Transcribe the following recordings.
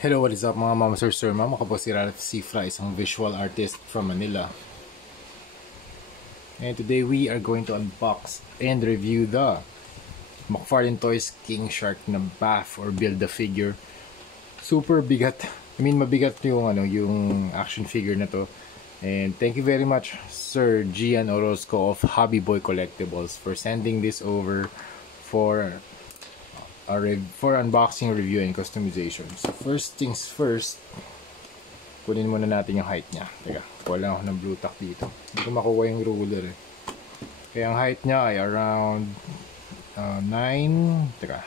Hello, what is up mga mama sir ma'am? Ako po si Ralph Cifra, isang visual artist from Manila. And today we are going to unbox and review the McFarlane Toys King Shark na bath or build a figure. Super bigat. Mabigat yung action figure na to. And thank you very much Sir Gian Orozco of Hobby Boy Collectibles for sending this over for unboxing, review, and customization. So first things first, kunin muna natin yung height niya. Teka, wala ako ng blue tack dito. Hindi ko makuha yung ruler eh. Kaya ang height niya ay around 9, teka,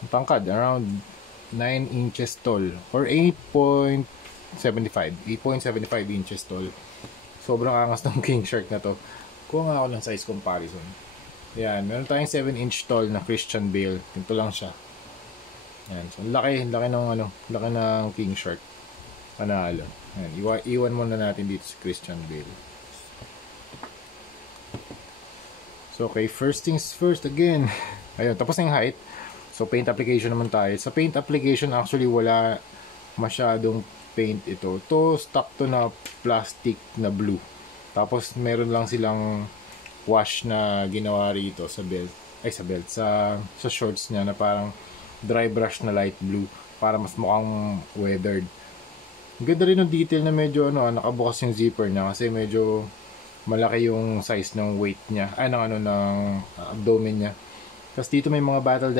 ang tangkad, around 9 inches tall or 8.75 inches tall. Sobrang angas ng King Shark na to. Kuha nga ako ng size comparison. Yan, meron tayong 7-inch tall na Christian Bale. Ito lang siya. Yan, so laki ng King Shark. Panalo. Yan, iwan muna natin dito si Christian Bale. So okay, first things first again. Ayun, tapos na yung height. So paint application naman tayo. Sa paint application actually wala masyadong paint ito. To stock to na plastic na blue. Tapos meron lang silang wash na ginawa rito sa belt. Sa shorts niya na parang dry brush na light blue para mas mukhang weathered. Ganda rin ng detail na medyo nakabukas yung zipper niya kasi medyo malaki yung size ng weight niya. Ng abdomen niya. Tapos dito may mga battle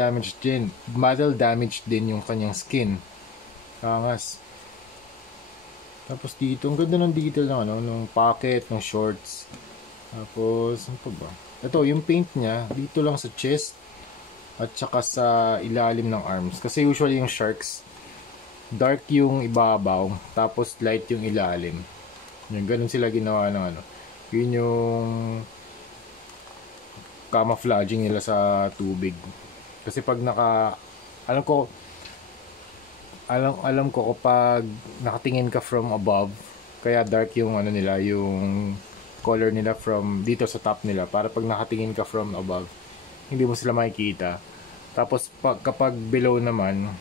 damage din yung kanyang skin. Angas. Tapos dito, ang ganda ng detail ng pocket, ng shorts. Tapos, ano pa ba? Ito, yung paint niya, dito lang sa chest at saka sa ilalim ng arms. Kasi usually yung sharks, dark yung ibabaw, tapos light yung ilalim. Yung ganun sila ginawa ng Yun yung camouflaging nila sa tubig. Kasi pag alam ko kapag nakatingin ka from above, kaya dark yung yung color nila from dito sa top nila para pag nakatingin ka from above hindi mo sila makikita. Tapos kapag below naman,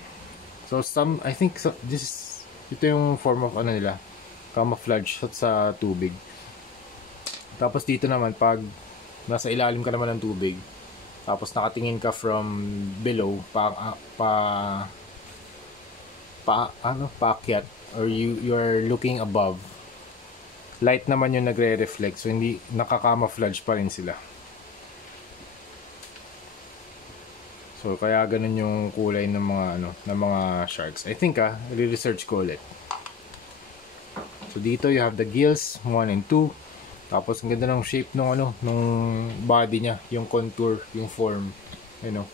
so I think ito yung form of nila, camouflage sa tubig. Tapos dito naman pag nasa ilalim ka naman ng tubig, tapos nakatingin ka from below paakyat or you are looking above, light naman yung nagre-reflect, so hindi nakaka-camouflage pa rin sila. So kaya ganun yung kulay ng mga sharks. I think i-research ko ulit. So dito you have the gills 1 and 2. Tapos ang ganda ng shape nung body niya, yung contour, yung form, so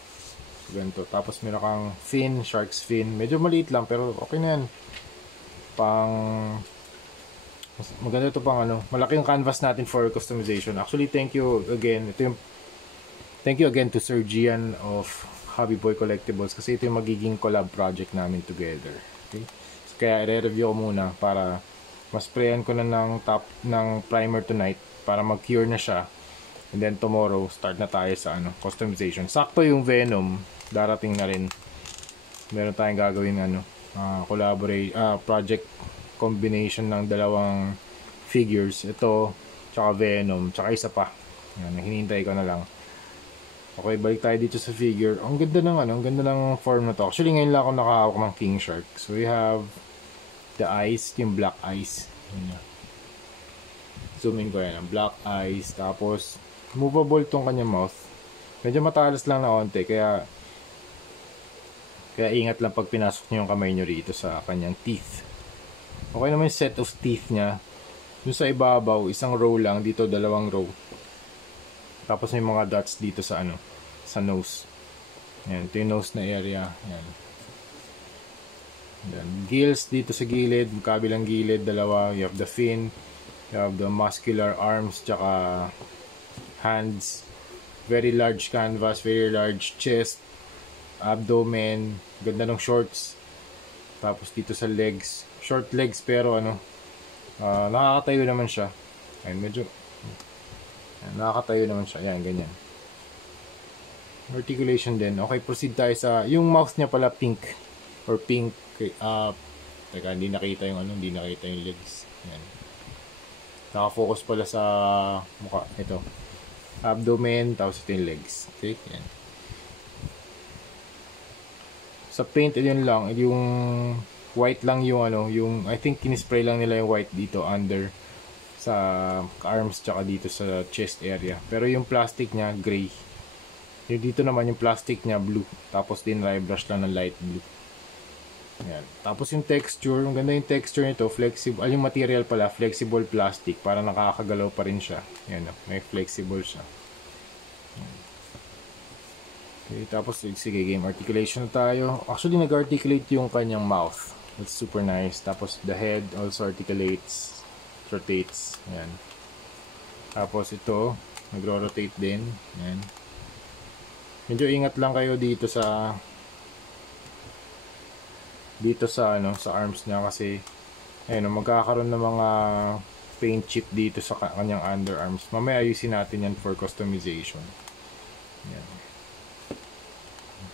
ganito. Tapos meron kang fin, shark's fin. Medyo maliit lang pero okay na yan. Maganda ito pang malaki yung canvas natin for customization. Actually, thank you again to Sir Gian of Hobby Boy Collectibles kasi ito yung magiging collab project namin together. Okay? So, kaya i-review ko muna para mas sprayan ko na ng primer tonight para mag-cure na siya. And then tomorrow, start na tayo sa customization. Sakto yung Venom, darating na rin. Meron tayong gagawin project combination ng dalawang figures. Ito, tsaka Venom, tsaka isa pa. Yan, hinihintay ko na lang. Okay, balik tayo dito sa figure. Ang ganda ng form na to. Actually, ngayon lang ako nakahawak ng King Shark. So, we have the eyes, yung black eyes. Zoom in ko yan, ang black eyes. Tapos, movable tong kanyang mouth. Medyo matalas lang na onte, kaya ingat lang pag pinasok nyo yung kamay nyo rito sa kanyang teeth. Okay naman yung set of teeth niya. Doon sa ibabaw, isang row lang. Dito, dalawang row. Tapos may mga dots dito sa nose. Yan, ito yung nose na area. Yan. Yan. Gills dito sa gilid. Kabilang gilid, dalawa. You have the fin. You have the muscular arms, tsaka hands. Very large canvas. Very large chest. Abdomen. Ganda ng shorts. Tapos dito sa legs. Short legs pero nakakatayo naman siya. Ayun, medyo nakakatayo naman siya. Yan, ganyan. Articulation din. Okay, proceed tayo sa yung mouth niya pala pink. or pink. Teka, hindi nakita yung ano, hindi nakita yung legs. Yan. Naka-focus pala sa mukha. Ito. Abdomen, tapos ito yung legs. Okay? Yan. Sa paint, yun lang. Yung white lang yung ano, yung, I think kinispray lang nila yung white dito under sa arms tsaka dito sa chest area. Pero yung plastic niya, gray. Yung dito naman yung plastic niya, blue. Tapos din dry brush lang ng light blue. Yan. Tapos yung texture, ang ganda yung texture nito, flexible, yung material pala, flexible plastic, para nakakagalaw pa rin siya. Yan, may flexible siya. Okay, tapos sige, game articulation na tayo. Actually, nag-articulate yung kanyang mouth. That's super nice. Tapos the head also articulates, rotates. Yan. Tapos ito, nagro-rotate din. Yan. Medyo ingat lang kayo dito sa ano, sa arms niya kasi ayun, magkakaroon ng mga paint chip dito sa kanyang underarms. Mamaya ayusin natin yan for customization. Yan.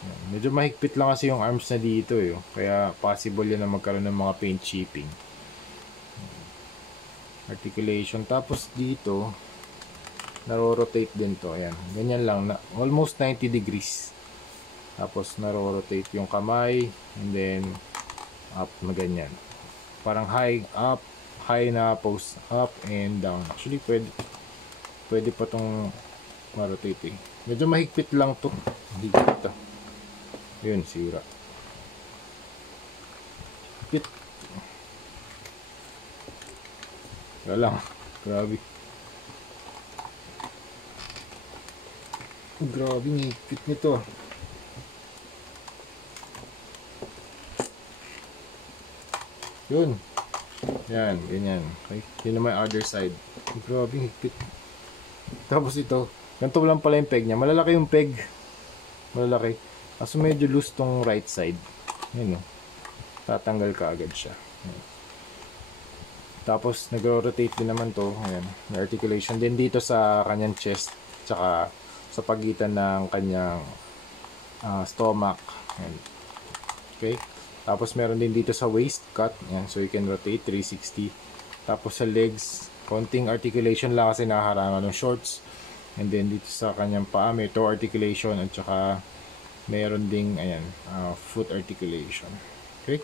Yan. Medyo mahigpit lang kasi yung arms na dito eh. Kaya possible yan na magkaroon ng mga paint chipping. Articulation. Tapos dito naro-rotate din to. Ayan. Ganyan lang. Almost 90 degrees. Tapos naro-rotate yung kamay and then up na ganyan. Parang high up, high na pose up and down. Actually pwede pa tong ma-rotate eh. Medyo mahigpit lang to. Higpit to. Yun, sira. Higpit. Wala lang. Grabe. Grabe, higpit nito. Yun. Yan, ganyan. Okay. Yun naman yung other side. Grabe, higpit. Tapos ito, ganito lang pala yung peg niya. Malalaki yung peg. Malalaki. Kaso medyo loose tong right side. Yun, no. Tatanggal ka agad siya. Yan. Tapos, nagro-rotate din naman to. Ayan. May articulation din dito sa kanyang chest. Tsaka sa pagitan ng kanyang stomach. Ayan. Okay. Tapos meron din dito sa waist cut. Yan, so you can rotate 360. Tapos sa legs, konting articulation lang kasi nakaharangan ng shorts. And then dito sa kanyang paa, may toe articulation at saka meron ding ayan, foot articulation. Okay?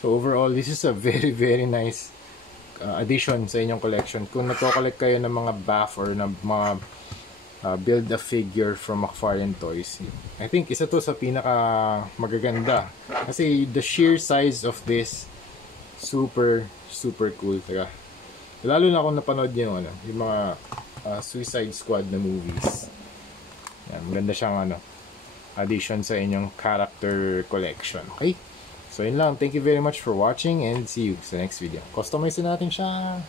So overall, this is a very very nice addition sa inyong collection. Kung nato-collect kayo ng mga bath or ng mga build a figure from McFarlane Toys, I think isa to sa pinaka magaganda kasi the sheer size of this super cool. Taka. Lalo na kung napanood niyo ano, yung mga Suicide Squad na movies. Yan, maganda siyang ano, addition sa inyong character collection. Okay? So yun lang. Thank you very much for watching and see you sa next video. Customize natin siya.